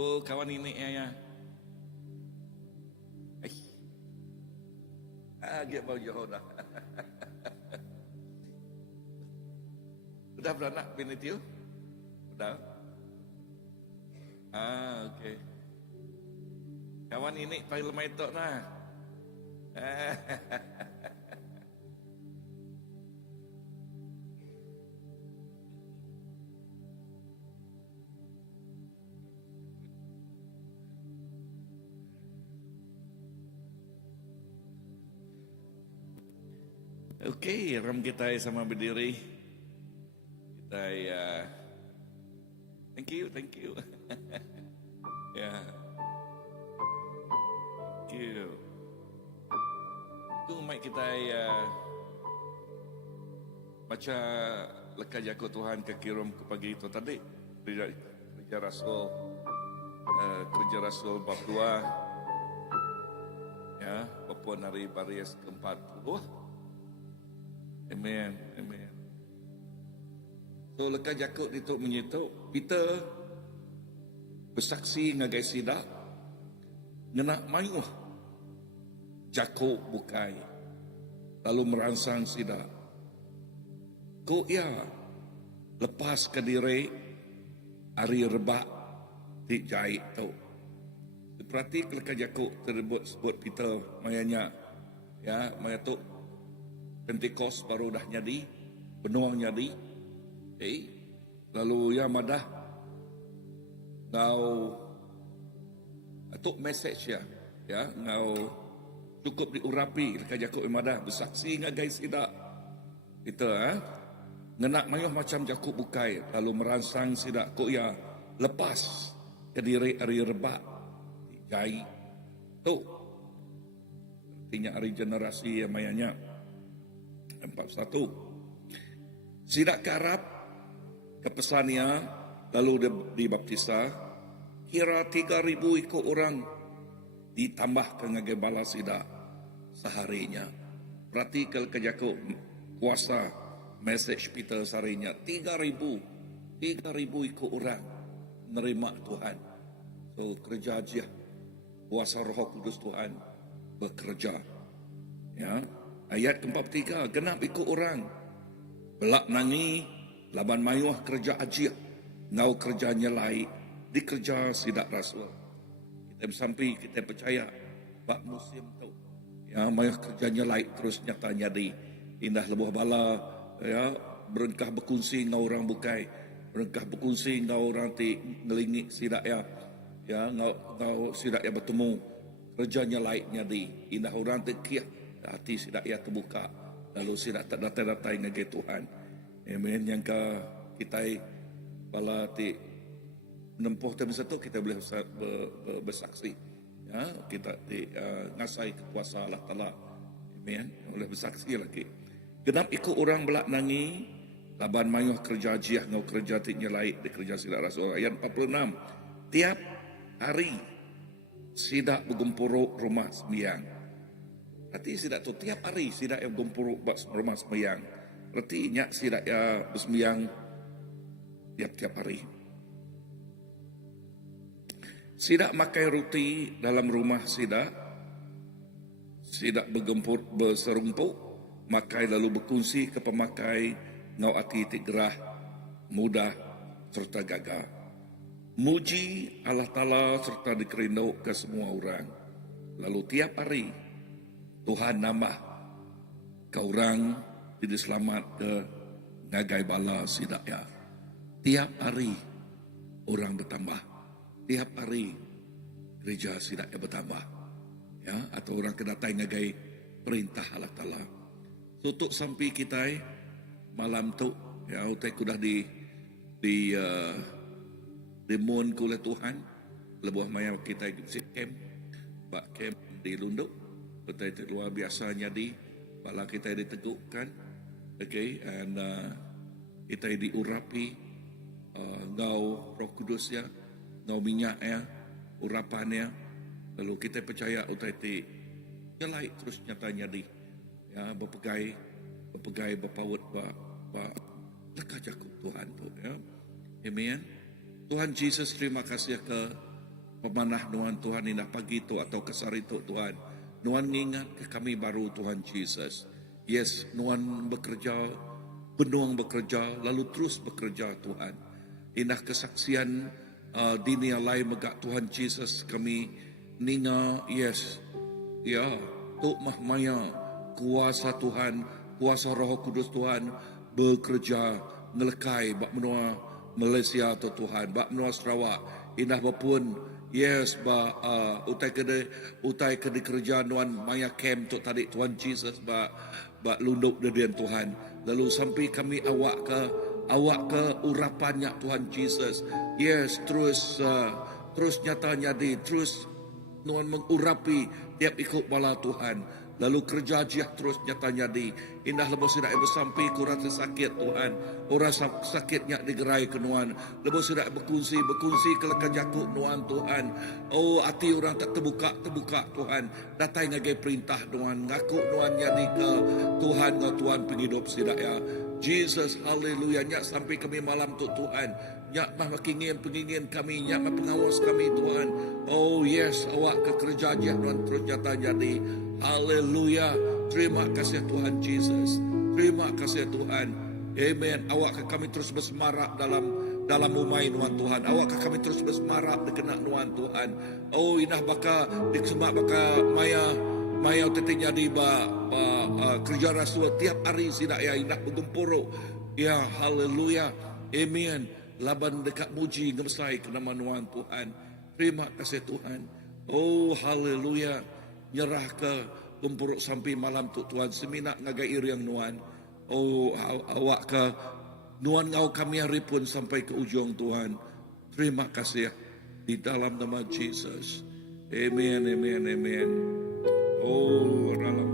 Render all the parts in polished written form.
Oh, kawan ini ya. Agak bau jauh dah. Udah beranak bini tiu? Udah? Okey. Kawan ini pai lemai tok nah. Okey, ram kita sama berdiri. Kita thank you. Ya. Thank you. Tu mai kita baca lekas jago Tuhan ke kirim ke pagi itu tadi kerja Rasul bab 2 ya, Papua hari baris ke-40. Amen. So lekas jakut itu menyitu Peter bersaksi ngagai sidak ngena mayuh jakut bukai lalu merangsang sidak ko ia lepas ke diri hari rebak di jahit tu seperti lekas jakut tersebut sebut Peter mayanya ya maya tu Pentecost baru dah jadi, penuang jadi. Lalu ya madah ngau atuk message ya ngau cukup diurapi lekas jakuk madah bersaksi ngagai sidak kita ngenak mayuh macam jakuk bukai lalu merangsang sidak ko ya lepas ke diri hari rebak jai tu artinya hari generasi yang mayanya 41. Sidak karap ke pesania lalu dibaptisa kira 3,000 ikut orang ditambah ke ngagai bala sidak seharinya. Berarti kalau kejaku kuasa message Peter seharinya 3,000 ikut orang nerima Tuhan. So kerja aja kuasa Roh Kudus Tuhan bekerja. Ya. Ayat ke-43, genap ikut orang. Belak nangi, laban mayuh kerja ajiah. Ngau kerja nyelai, dikerja sidak rasul. Kita bersampi, kita percaya. Bak musim tu. Ya, mayuh kerja nyelai terus nyata nyadi. Indah lebuh bala, ya, berengkah berkongsi ngau orang bukai. Berengkah berkongsi ngau orang ti ngelingik sidak ya. Ya, ngau sidak ya bertemu. Kerja nyelai nyadi. Indah orang ti kiah. Hati sidak ia terbuka lalu sidak tak datang-datang ngagai Tuhan. Amen. Yang kita bala ti menempuh time satu kita boleh bersaksi ya, kita ti ngasai kekuasaan Allah Taala. Amen. Boleh bersaksi lagi. Genap ikut orang belak nangi laban mayuh kerja jiah ngau kerja ti nyelai di kerja sidak rasul. Ayat 46. Tiap hari sidak bergempuruk rumah sembahyang. Berarti sidak tu tiap hari sidak yang bergempuruk rumah sembahyang. Berarti nyak sidak ya bersembahyang tiap-tiap hari. Sidak makai roti dalam rumah sidak. Sidak bergempur berserumpuk, makai lalu berkongsi ke pemakai ngau ati tigerah, mudah serta gagah. Muji Allah Ta'ala serta dikerinduk ke semua orang. Lalu tiap hari Tuhan nambah ke orang jadi selamat ke ngagai bala sidak ya. Tiap hari orang bertambah. Tiap hari gereja sidak ya bertambah. Ya, atau orang kedatai ngagai perintah Allah Ta'ala. Tutup sampai kita malam tu ya utai kudah dimun oleh Tuhan. Lebuh maya kita di camp. Pak camp di Lunduk. Betul itu luar biasanya bala kita ditegukkan, okay, and kita diurapi ngau Roh Kudus ya, ngau minyak ya, urapannya, lalu kita percaya utai ti nyelai terus nyatanya ya berpegai berpaut lekas jakut Tuhan tu ya, amen. Tuhan Yesus terima kasih ke pemanah Tuhan, Tuhan indah pagi itu atau kesar itu Tuhan. Tuhan ingat ke kami baru Tuhan Jesus. Yes, Tuhan bekerja, penuang bekerja, lalu terus bekerja Tuhan. Indah kesaksian dunia lain megak Tuhan Jesus kami ninga, yes, ya, tuk mahmaya kuasa Tuhan, kuasa Roh Kudus Tuhan bekerja ngelekai bak menua Malaysia tu Tuhan, bak menua Sarawak, indah bapun, yes, utai kede kerjaan Tuhan maya camp tu tadi Tuhan Jesus bak lunduk dedian Tuhan. Lalu sampai kami awak ke urapannya Tuhan Jesus. Yes, terus nyatanya terus Tuhan mengurapi tiap ikut bala Tuhan. Lalu kerja jiah terus nyatanya indah lebih sidak bersampai ku rasa sakit Tuhan. Orang sakitnya digerai ke Tuhan. Lebih sidak berkongsi kelekan jakut Tuhan. Oh, hati orang tak terbuka Tuhan. Datai ngagai perintah Tuhan. Ngaku Tuhan jadi ke Tuhan penghidup sidak ya. Jesus, haleluya. Nyak sampai kami malam tu Tuhan. Nyak mah pengingin kami, nyak mah pengawas kami Tuhan. Oh yes, awak ke kerja jiah Tuhan terus nyata jadi. Haleluya. Terima kasih Tuhan Jesus. Terima kasih Tuhan. Amen. Awak ke kami terus bersemarak dalam umai Tuhan Tuhan. Awak ke kami terus bersemarak dikena Tuhan Tuhan. Oh inah baka dikesemak baka maya tetinya di kerja rasul tiap hari sidak ya indah begempuro. Ya haleluya. Amen. Laban dekat muji ngemsai ke nama Tuhan. Terima kasih Tuhan. Oh haleluya. Nyerah ke gempuruk sampai malam tu Tuhan seminak ngagai iriang Tuhan. Oh awak ke Tuhan ngau kami hari pun sampai ke ujung Tuhan. Terima kasih di dalam nama Jesus. Amen, amen, amen. Oh dalam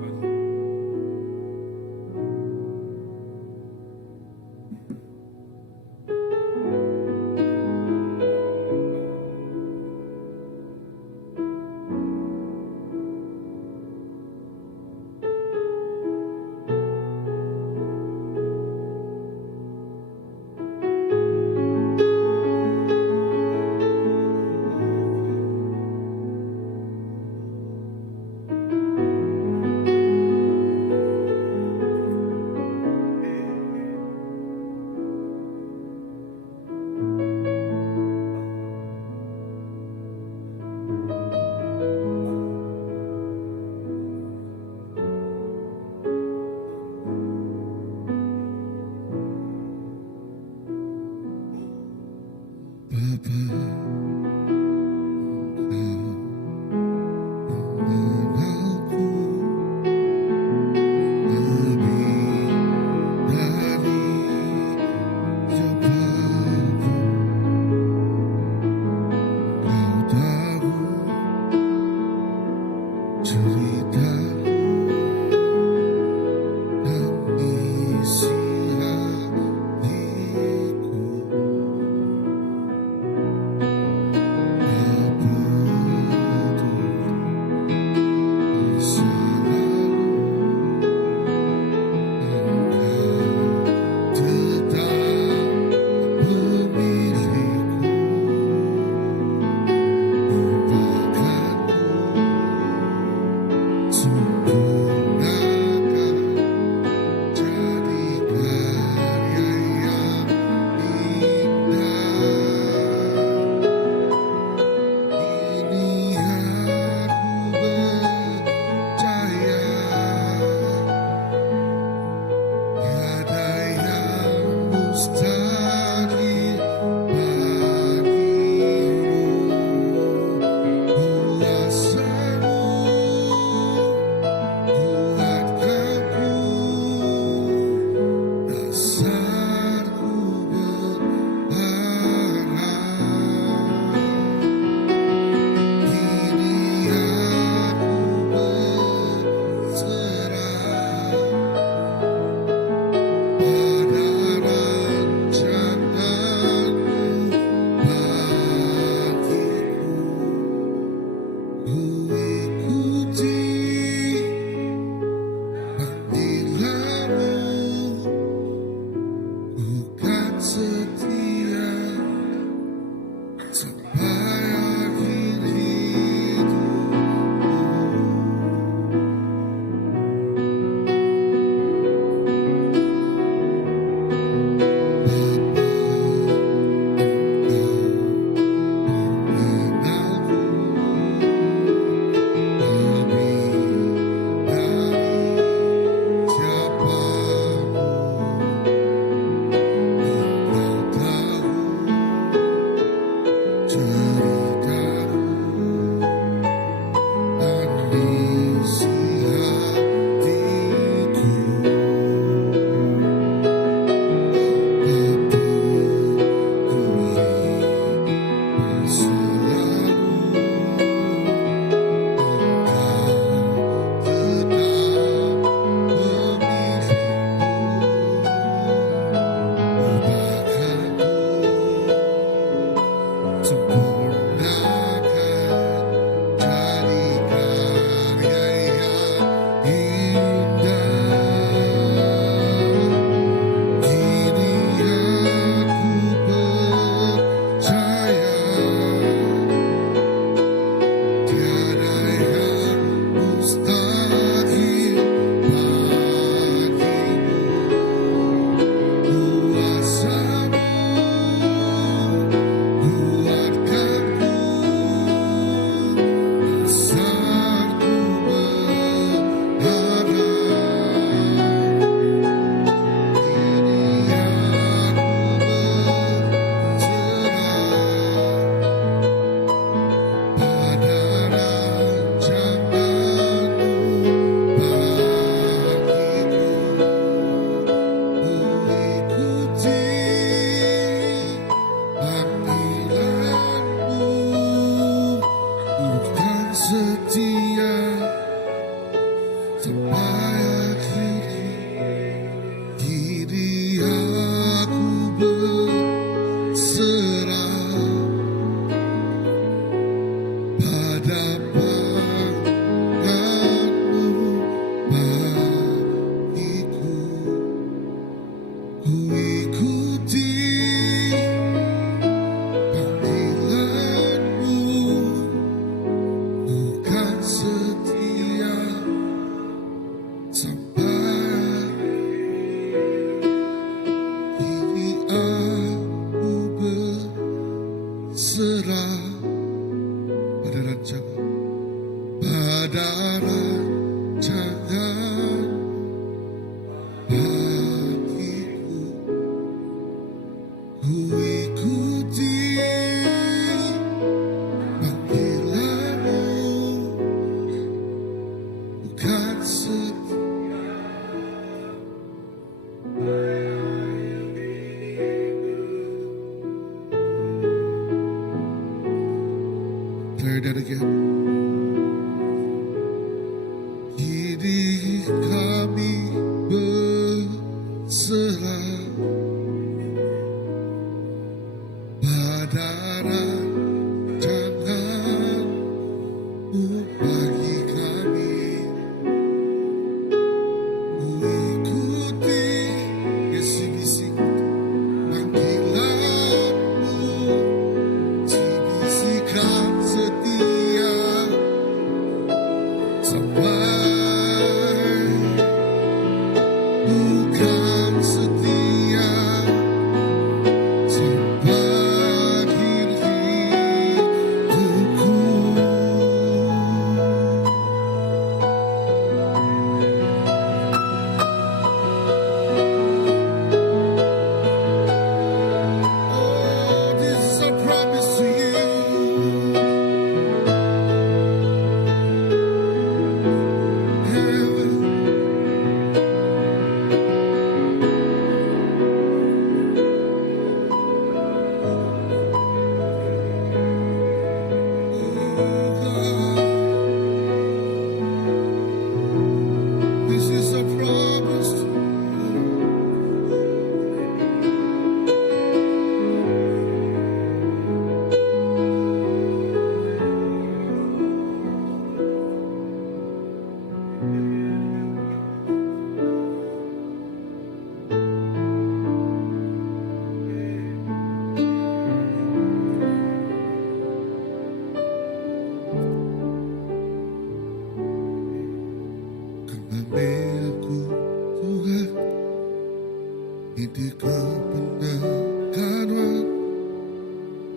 kebenaran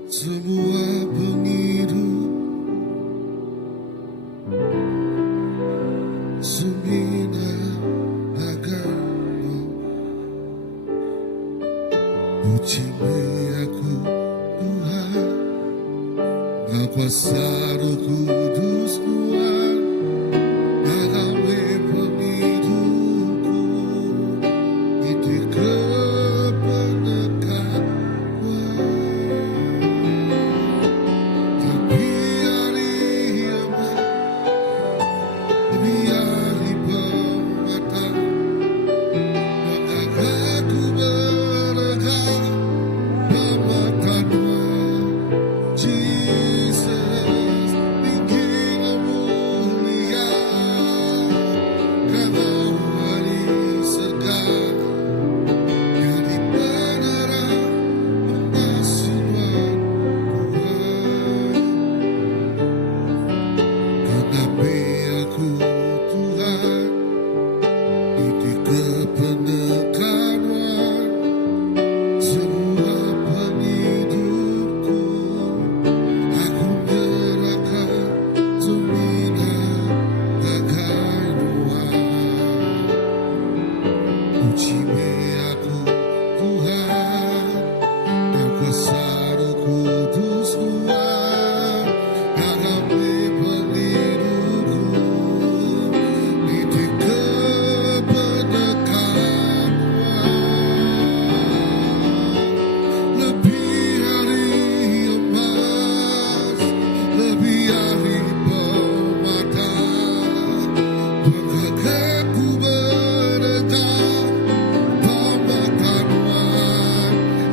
semua penghidup semina agama puji aku Tuhan kuasa Roh Kudus Tuhan agawe penghidupku itu kebenaran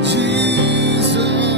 Jesus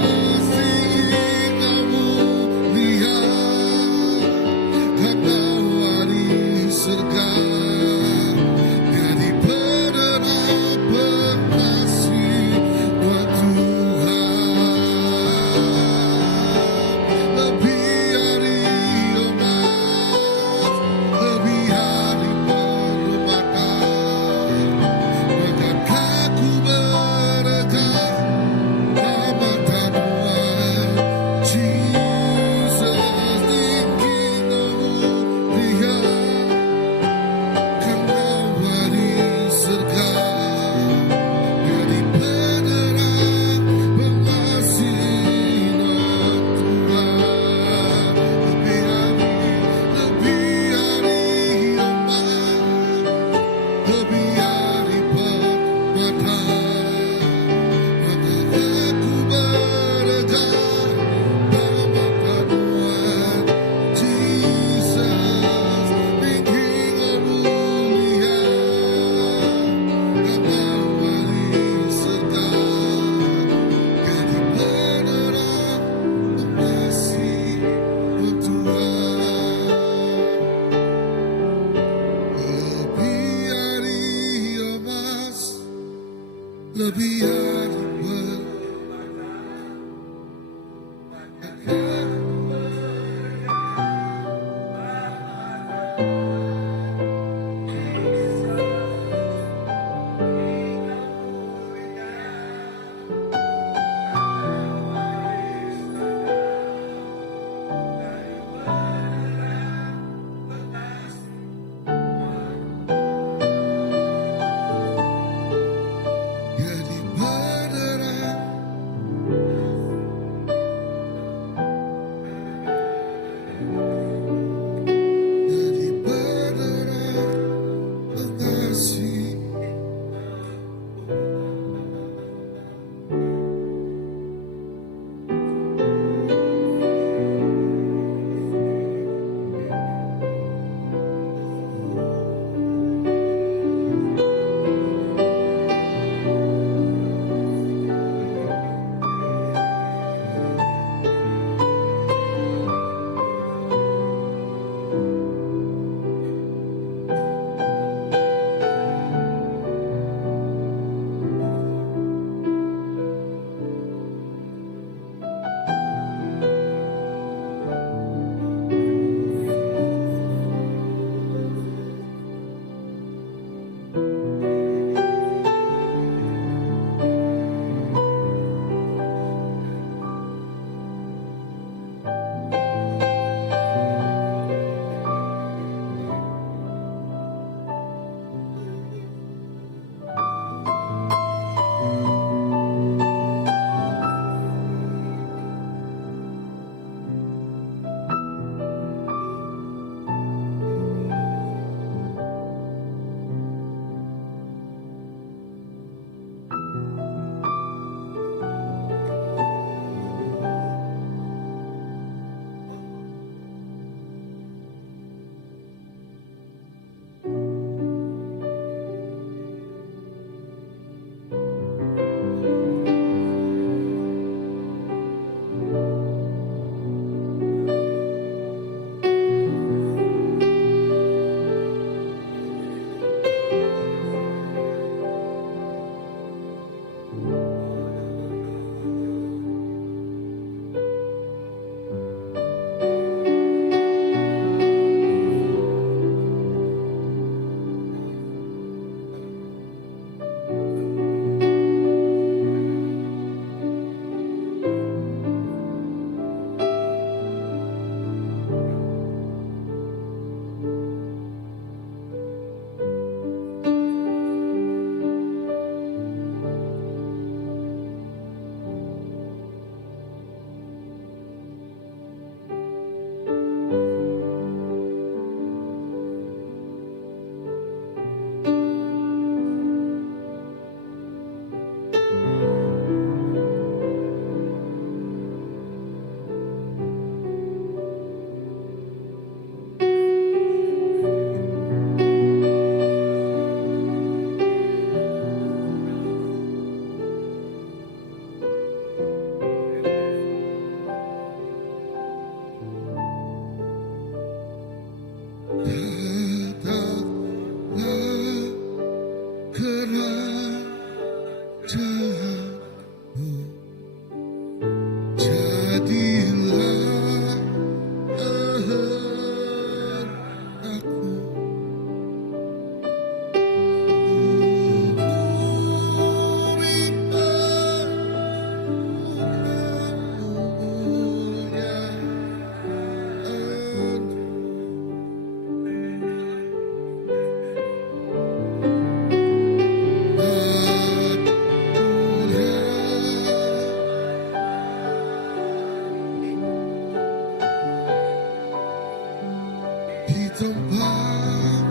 tempat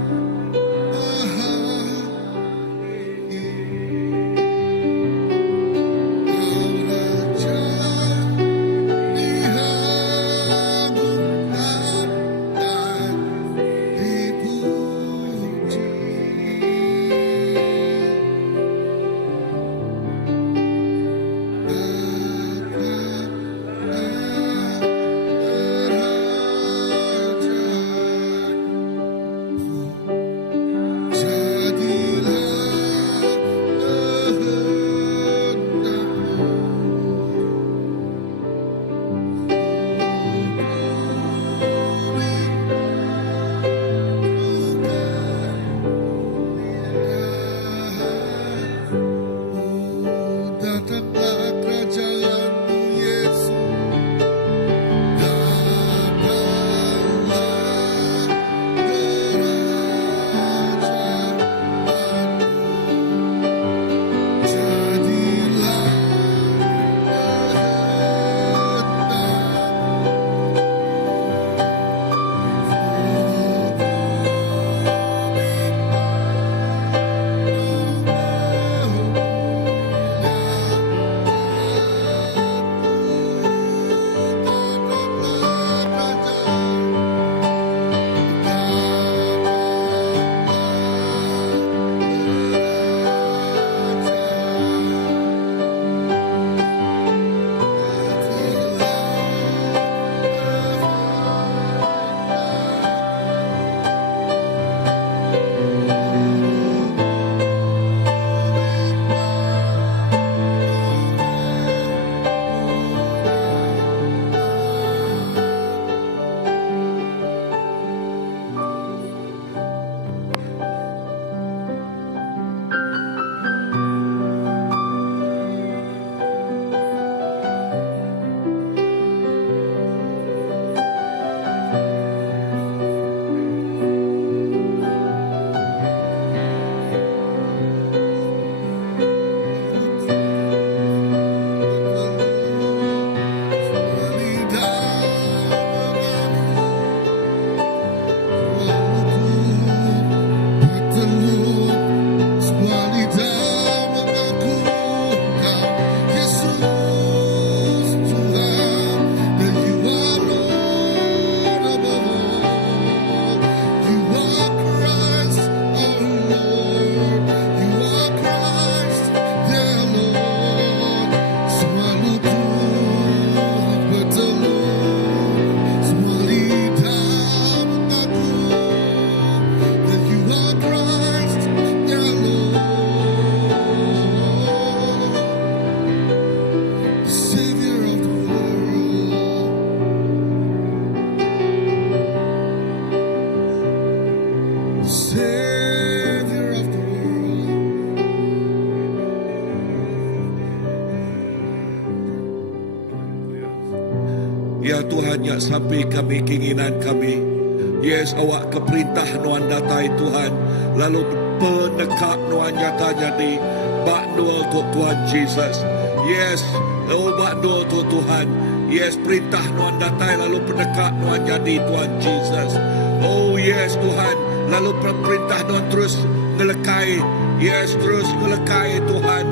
bahagia. Kau Raja diagungkan dan dipuji. Datanglah kerajaan-Mu, Yesus. Datanglah kerajaan-Mu. Jadilah Savior of the world. Ya Tuhan, ya sampai kami keinginan kami. Yes, awak keperintah nuan datai Tuhan. Lalu penekak nuan nyata jadi baknul untuk Tuhan Jesus. Yes, oh baknul untuk Tuhan. Yes, perintah nuan datai lalu penekak nuan jadi Tuhan Jesus. Oh yes Tuhan, lalu perintah nuan terus ngelekai. Yes, terus ngelekai Tuhan.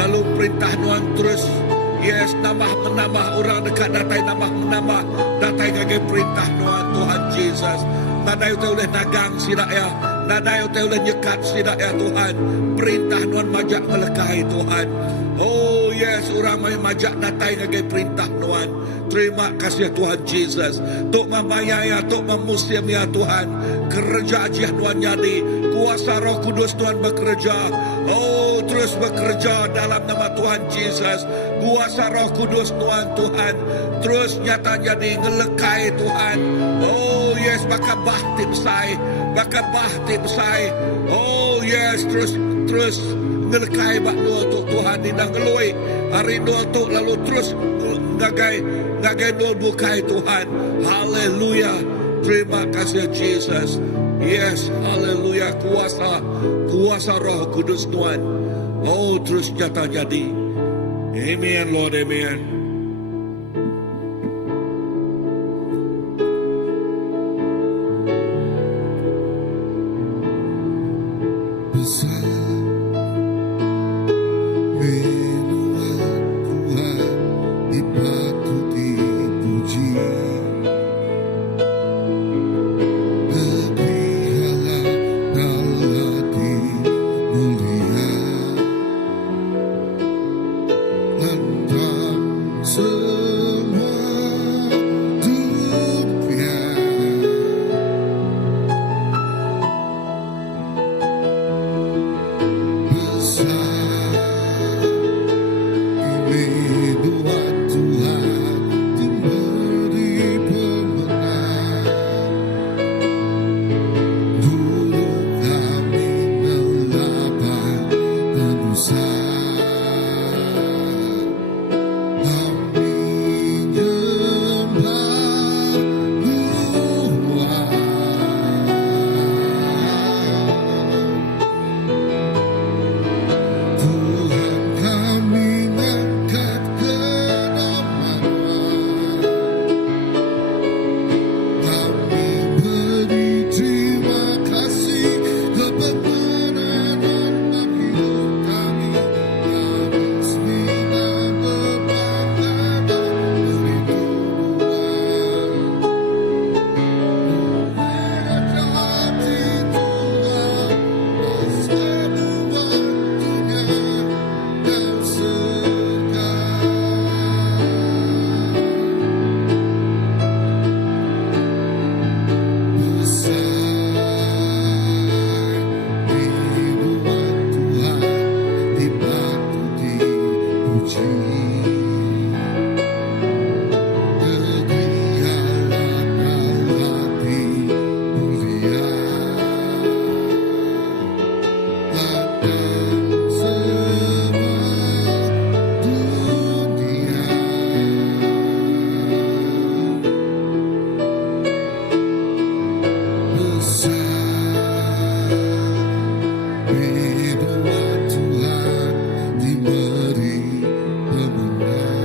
Lalu perintah nuan terus. Yes, menambah orang dekat datai, menambah datai gagai perintah nuan Tuhan Jesus. Nadai utai oleh nagang sidak ya, nadai utai oleh nyekat sidak ya Tuhan. Perintah nuan majak melekai Tuhan. Oh yes, orang mai majak datai gagai perintah nuan. Terima kasih ya Tuhan Jesus. Tok mamaya ya, tok mamusim ya Tuhan. Kerja ajiah nuan jadi, kuasa Roh Kudus Tuhan bekerja. Oh, terus bekerja dalam nama Tuhan Jesus. Kuasa Roh Kudus Tuhan, terus nyata jadi ngelekai Tuhan. Oh yes, bakal bahti besai, Oh yes, terus ngelekai bak nol untuk Tuhan dindang ngelui. Hari nol tu lalu terus ngagai nol bukai Tuhan. Haleluya. Terima kasih Jesus. Yes, haleluya, kuasa Roh Kudus Tuhan. Oh, terus nyata jadi. Amen, Lord, amen. tentang semua dunia. Besar ini doa Tuhan diberi pemenang. Dulu kami melawan pendosa, kami nyembah Tuhan. Tuhan kami angkat ke nama-Nya, kami beri terima kasih kebenaran bagi hidup kami. Kami semina berbangga beri Tuhan. Berhati Tuhan, semua dunia dan sekarang. Tuhan diberi pemenang.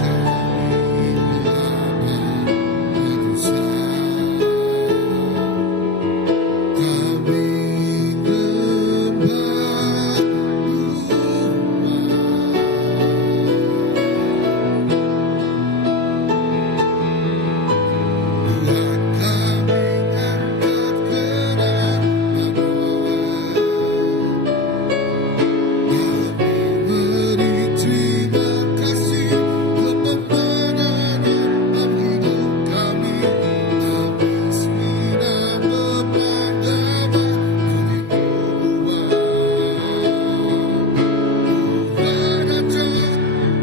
Kami melawan pendosa, kami nyembah Tuhan. Kami angkat ke nama-Nya, kami beri terima kasih kebenaran bagi hidup kami. Kami semina berbangga beri Tuhan. Tuhan aja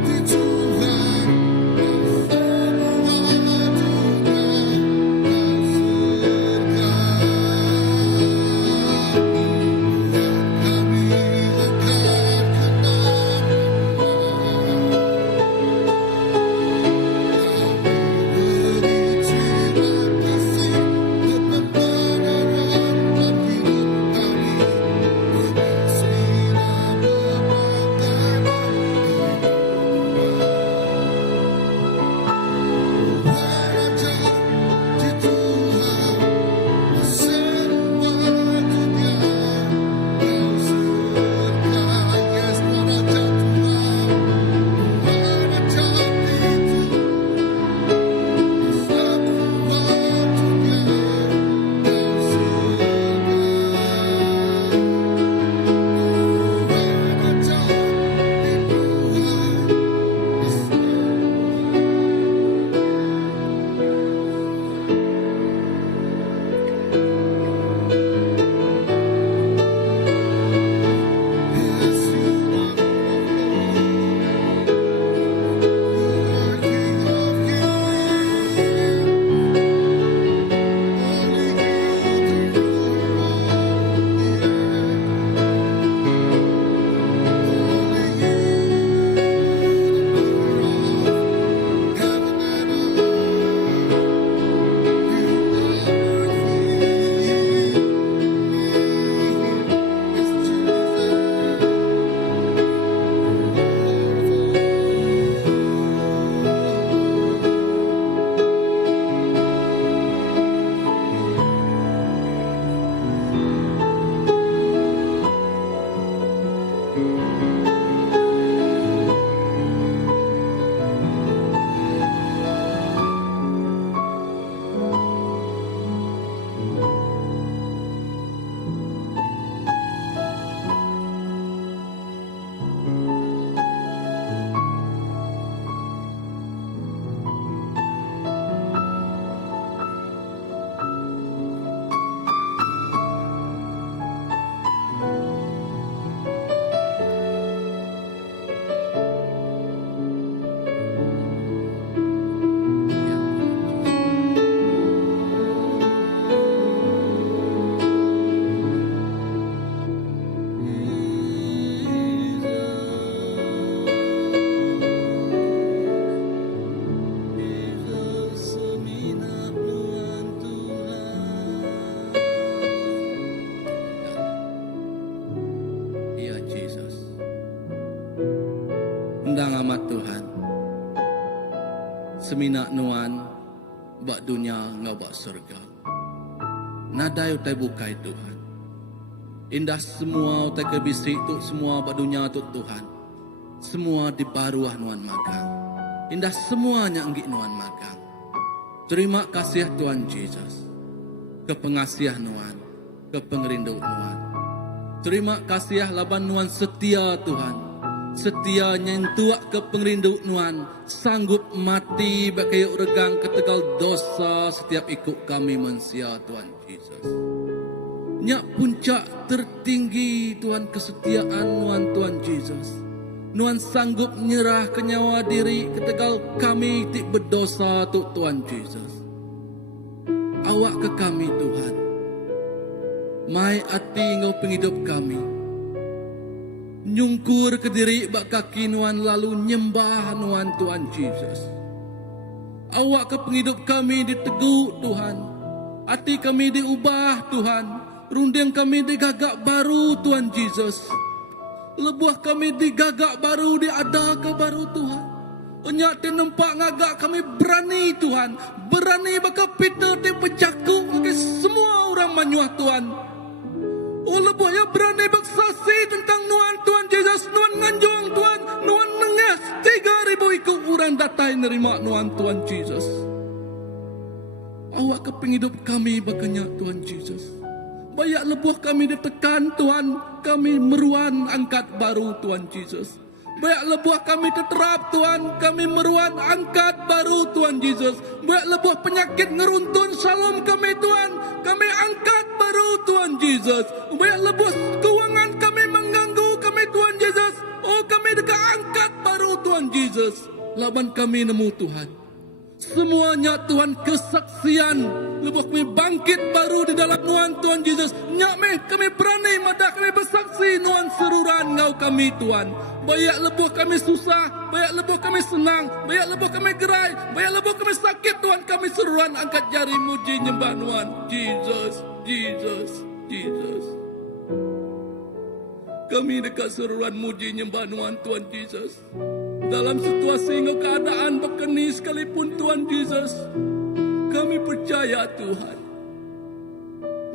di Tuhan, semua dunia dan sekarang. Kami angkat ke nama-Nya, beri terima kasih kebenaran bagi hidup kami. Kami semina berbangga beri Tuhan. Raja di Tuhan, semua dunia dan sekarang. Yes, Raja Tuhan, Raja di Tuhan, semua dunia dan sekarang. Raja Ya Jesus. Ndang amat Tuhan. Semina nuan bak dunia ngau bak surga. Nadai utai bukai Tuhan. Indah semua utai kebisik tu semua bak dunia tu Tuhan. Semua di baruah nuan magang. Indah semuanya enggik nuan magang. Terima kasih Tuhan Yesus. Kepengasiah nuan, kepengerindu nuan. Terima kasih laban nuan setia Tuhan. Setia nyentuak kepengerindu nuan, sanggup mati bakayuk regang ketegal dosa setiap ikut kami manusia Tuhan Yesus. Nyak puncak tertinggi Tuhan kesetiaan nuan Tuhan Yesus. Nuan sanggup nyerah ke nyawa diri ketegal kami tik berdosa tu Tuhan Yesus. Awak ke kami Tuhan. Mai ati ngau penghidup kami. Nyungkur ke diri bak kaki nuan lalu nyembah nuan Tuhan Yesus. Awak ke penghidup kami diteguk Tuhan. Hati kami diubah Tuhan. Runding kami digagak baru Tuhan Yesus. Lebuah kami digagak baru diada ke baru Tuhan. Enyak ti nampak ngagak kami berani Tuhan. Berani baka pita ti pejaku bagi semua orang manyuah Tuhan. Oh lebuh ya berani bersaksi tentang nuan Tuhan Yesus, nuan nganjung Tuhan, nuan nenges 3,000 ikut orang datai nerima nuan Tuhan Yesus. Awak kepenghidup kami bakanya Tuhan Yesus. Banyak lebuh kami ditekan Tuhan, kami meruan angkat baru Tuhan Yesus. Banyak lebuh kami terterap Tuhan, kami meruan angkat baru Tuhan Yesus. Banyak lebuh penyakit ngeruntun salom kami Tuhan, kami angkat baru Tuhan Yesus. Banyak lebuh keuangan kami mengganggu kami Tuhan Yesus. Oh kami dekat angkat baru Tuhan Yesus. Laban kami nemu Tuhan. Semuanya Tuhan kesaksian. Lebuh kami bangkit baru di dalam nuan Tuhan Yesus. Nyak meh kami berani madah kami bersaksi nuan seruran ngau kami Tuhan. Banyak lebuh kami susah, banyak lebuh kami senang, banyak lebuh kami gerai, banyak lebuh kami sakit Tuhan kami seruan angkat jari muji nyembah nuan Jesus, Jesus, Jesus. Kami dekat seruan muji nyembah nuan Tuhan Jesus. Dalam situasi ngau keadaan berkeni sekalipun Tuhan Jesus, kami percaya Tuhan,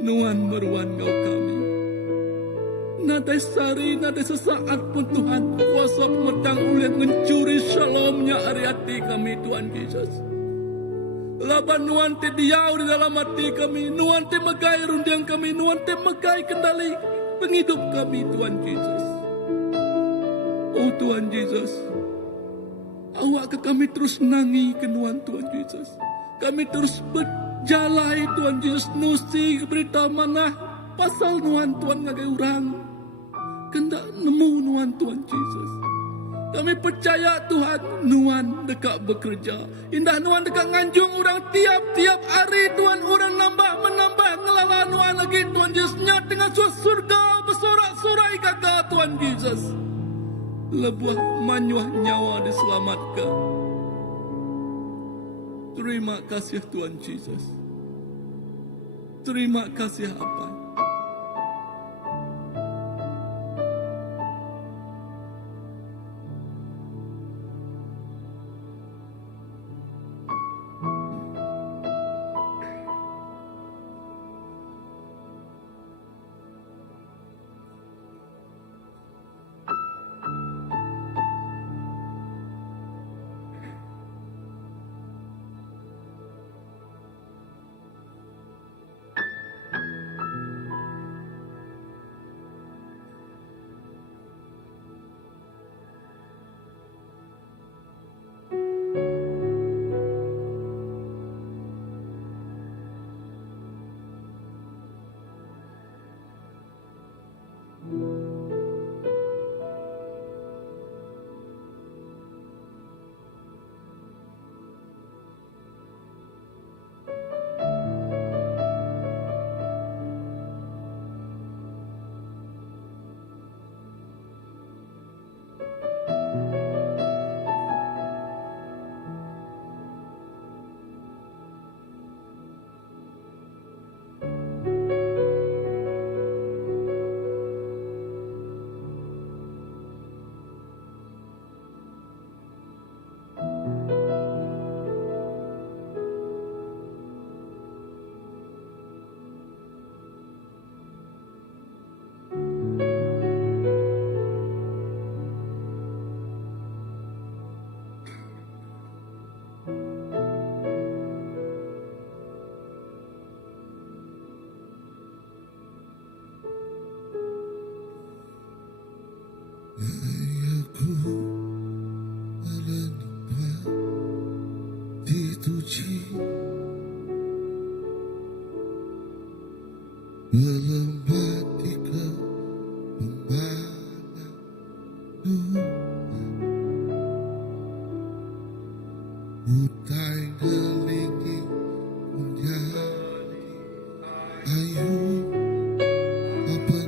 nuan meruan ngau kami. Nadai sari, nadai sesaat pun Tuhan, kuasa pemetang ulian mencuri shalomnya hari hati kami Tuhan Yesus. Laban nuan te diau di dalam hati kami, nuan te megai rundiang kami, nuan te megai kendali penghidup kami Tuhan Yesus. Oh Tuhan Yesus, awak ke kami terus nangi ke nuan Tuhan Yesus. Kami terus berjalai Tuhan Yesus, nusi berita mana pasal nuan Tuhan ngagai orang. Kendak nemu nuan Tuhan Yesus. Kami percaya Tuhan nuan dekat bekerja. Indah nuan dekat nganjung orang tiap-tiap hari Tuhan orang menambah ngelala nuan lagi Tuhan Yesus. Nyat dengan surga bersorak-sorai kagak Tuhan Yesus. Lebuah manyuah nyawa diselamatkan. Terima kasih Tuhan Yesus. Terima kasih apa? Aku menikah dituji melemah di kembangan hutai ngelingi menjadi ayu apa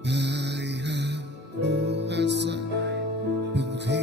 bayang kuasa beriku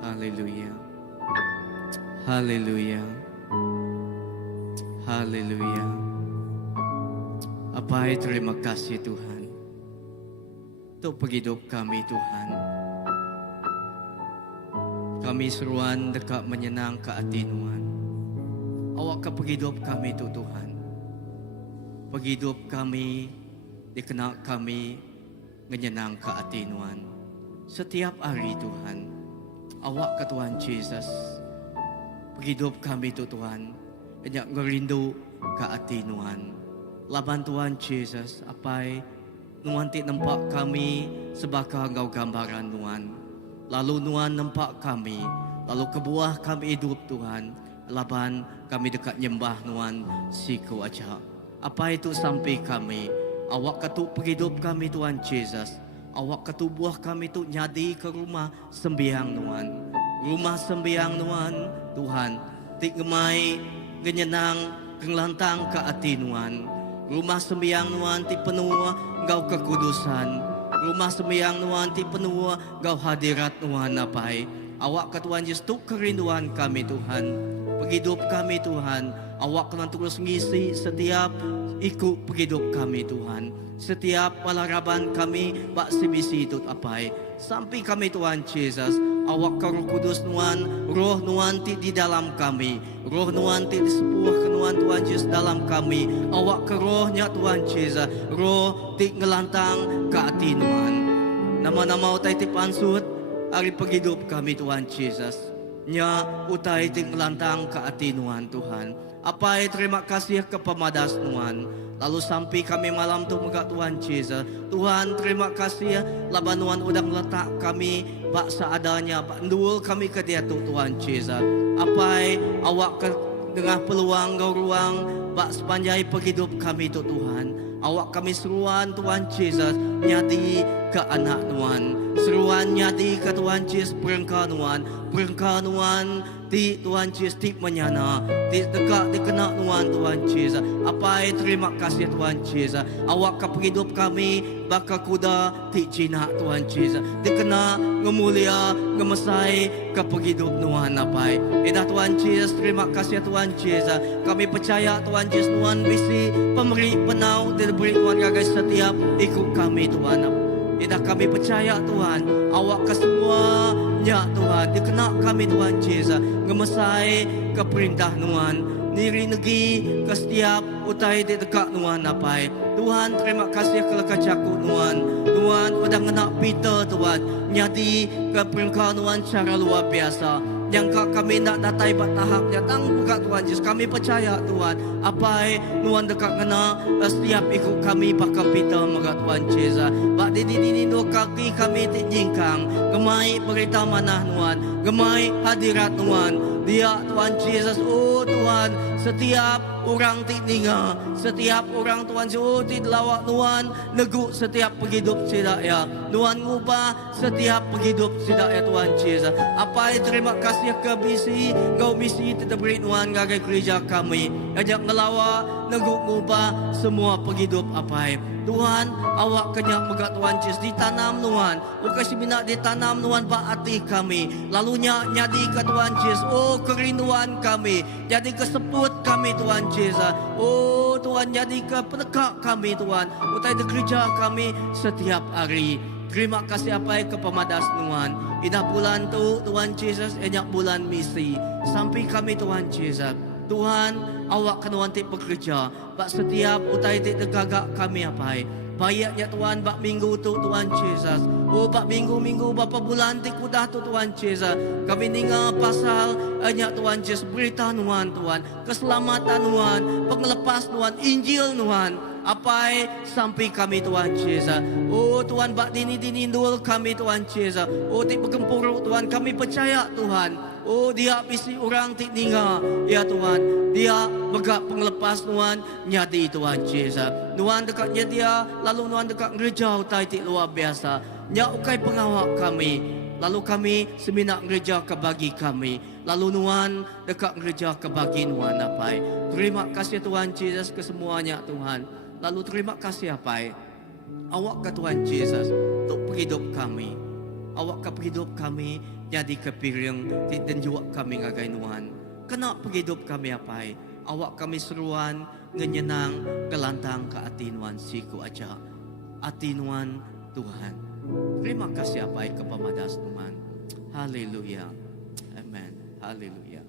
Haleluya. Haleluya. Haleluya. Apai, terima kasih Tuhan untuk penghidup kami Tuhan. Kami seruan dekat menyenang ke hati Tuhan. Awak ke penghidup kami tu Tuhan. Penghidup kami dikenal kami menyenang ke hati Tuhan. Setiap hari Tuhan. Awak ke Tuhan Yesus. Penghidup kami tu Tuhan. Banyak ngerindu ke hati Tuhan. Laban Tuhan Yesus, apai Tuhan ti nampak kami sebagai engkau gambaran Tuhan. Lalu Tuhan nampak kami, lalu kebuah kami hidup Tuhan. Laban kami dekat nyembah Tuhan siku aja. Apa itu sampai kami? Awak ketuk penghidup kami Tuhan Yesus. Awak ketuk buah kami tu nyadi ke rumah sembiang Tuhan. Rumah sembiang Tuhan, Tuhan. Tik gemai, genyenang, kenglantang ke hati Tuhan. Rumah sembiang Tuhan ti penuh engkau kekudusan. Rumah sembiang Tuhan ti penuh engkau hadirat Tuhan apai. Awak ke Tuhan Yesus tu kerinduan kami Tuhan. Penghidup kami Tuhan. Awak kena terus ngisi setiap ikut penghidup kami Tuhan. Setiap walaraban kami bak sibisi itu apai. Sampai kami Tuhan Yesus. Awak ke Roh Kudus Tuhan, Roh Tuhan di dalam kami, Roh Tuhan di sepuh kenuan Tuhan Yesus dalam kami. Awak ke rohnya Tuhan Yesus, Roh ti ngelantang ke hati Tuhan. Nama-nama utai ti pansut, hari penghidup kami Tuhan Yesus. Nya utai ti ngelantang ke hati Tuhan Tuhan. Apa terima kasih ke pemadas Tuhan. Lalu sampai kami malam tu muka Tuhan Yesus. Tuhan terima kasih laban Tuhan udah meletak kami bak seadanya, bak ndul kami ke dia tu Tuhan Yesus. Apa awak ke tengah peluang kau ruang bak sepanjang penghidup kami tu Tuhan. Awak kami seruan Tuhan Yesus nyati ke anak Tuhan. Seruan nyati ke Tuhan Yesus perengkah Tuhan. Perengkah Tuhan di Tuhan Yesus ti menyana. Di dekat dikena Tuhan Yesus. Apa terima kasih Tuhan Yesus. Awak ke penghidup kami baka kuda ti Cina Tuhan Yesus. Dikena ngemulia ngemesai ke penghidup Tuhan apa. Edah Tuhan Yesus terima kasih Tuhan Yesus. Kami percaya Tuhan Yesus Tuhan bisi pemberi penau diberi Tuhan gagai setiap ikut kami Tuhan. Edah kami percaya Tuhan. Awak ke semuanya Tuhan. Dikena kami Tuhan Yesus. Ngemesai ke perintah Tuhan. Niri negi ke setiap utai di dekat Tuhan apa. Tuhan terima kasih ke lekacaku Tuhan. Tuhan udah ngenak Peter Tuhan. Nyati ke perintah Tuhan secara luar biasa. Yang kami nak datai batahak datang buka Tuhan Yesus. Kami percaya Tuhan. Apa Tuhan dekat kena setiap ikut kami pakai Peter maka Tuhan Yesus. Bak di dua kaki kami jingkang. Gemai berita manah Tuhan. Gemai hadirat Tuhan. Dia Tuhan Yesus. Oh Tuhan, setiap orang tinggal, setiap orang Tuhan Yesus lawak Tuhan, negu setiap penghidup sidak ya. Tuhan ngubah setiap penghidup sidak ya Tuhan Yesus. Apa terima kasih ke misi, kau misi tetap beri Tuhan gagai gereja kami. Ajak ngelawa, negu ngubah semua penghidup apa. Tuhan, awak kenyak megak Tuhan Yesus ditanam Tuhan. Bukan semina ditanam Tuhan bak hati kami. Lalunya nyadi ke Tuhan Yesus. Oh kerinduan kami. Jadi keseput kami Tuhan Yesus. Oh Tuhan jadi ke penekak kami Tuhan. Utai di gereja kami setiap hari. Terima kasih apa ke pemadas Tuhan. Idah bulan tu Tuhan Yesus enyak bulan misi. Sampai kami Tuhan Yesus. Tuhan, awak kena wanti bekerja. Bak setiap utai ti tegagak kami apa. Bayaknya Tuhan bak minggu tu Tuhan Yesus. Oh bak minggu-minggu berapa bulan ti kudah tu Tuhan Yesus. Kami ninga pasal banyak Tuhan Yesus berita Tuhan. Keselamatan Tuhan, pengelepas Tuhan, Injil Tuhan. Apa sampai kami Tuhan Yesus. Oh Tuhan bak dini dul kami Tuhan Yesus. Oh ti bergempuruk Tuhan, kami percaya Tuhan. Oh dia bisi orang ti ninga ya Tuhan. Dia begak pengelepas Tuhan nyadi Tuhan Yesus. Tuhan dekatnya dia lalu Tuhan dekat gereja utai ti luar biasa. Nya ukai pengawak kami. Lalu kami seminak gereja ke bagi kami. Lalu Tuhan dekat gereja ke bagi Tuhan apa. Terima kasih Tuhan Yesus ke semuanya Tuhan. Lalu terima kasih apa. Awak ke Tuhan Yesus untuk penghidup kami. Awak ka paghidup kami jadi kepiring dan juga kami ngagainuan. Kena paghidup kami apay. Awak kami seruan ngenyenang kelantang ke atinuan siku aja. Atinuan Tuhan. Terima kasih apay kepamadas Tuhan. Haleluya. Amen. Haleluya.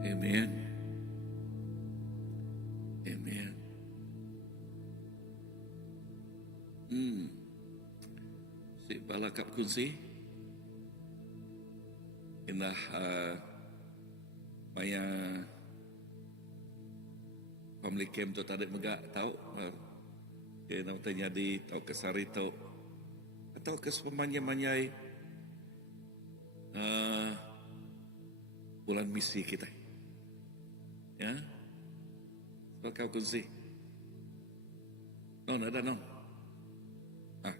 Amen. Amen. Si balakap kunsi. Inah maya family camp tu tadi megak tahu. Kaya nak tanya di tahu kesari tahu. Atau kes pemanyai-manyai bulan misi kita. Ya. Sebab kau kunci. Non ada non. Ah.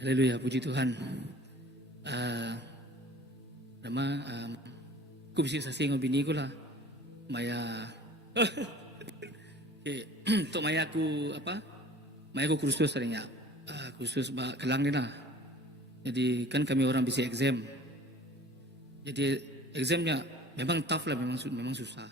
Haleluya, puji Tuhan. Nama aku bisa sasi dengan bini aku lah. Maya. Okay. Untuk Maya aku apa? Maya aku kursus seringnya. Kursus kelang ni lah. Jadi kan kami orang bisa exam. Jadi examnya memang tough lah, memang susah.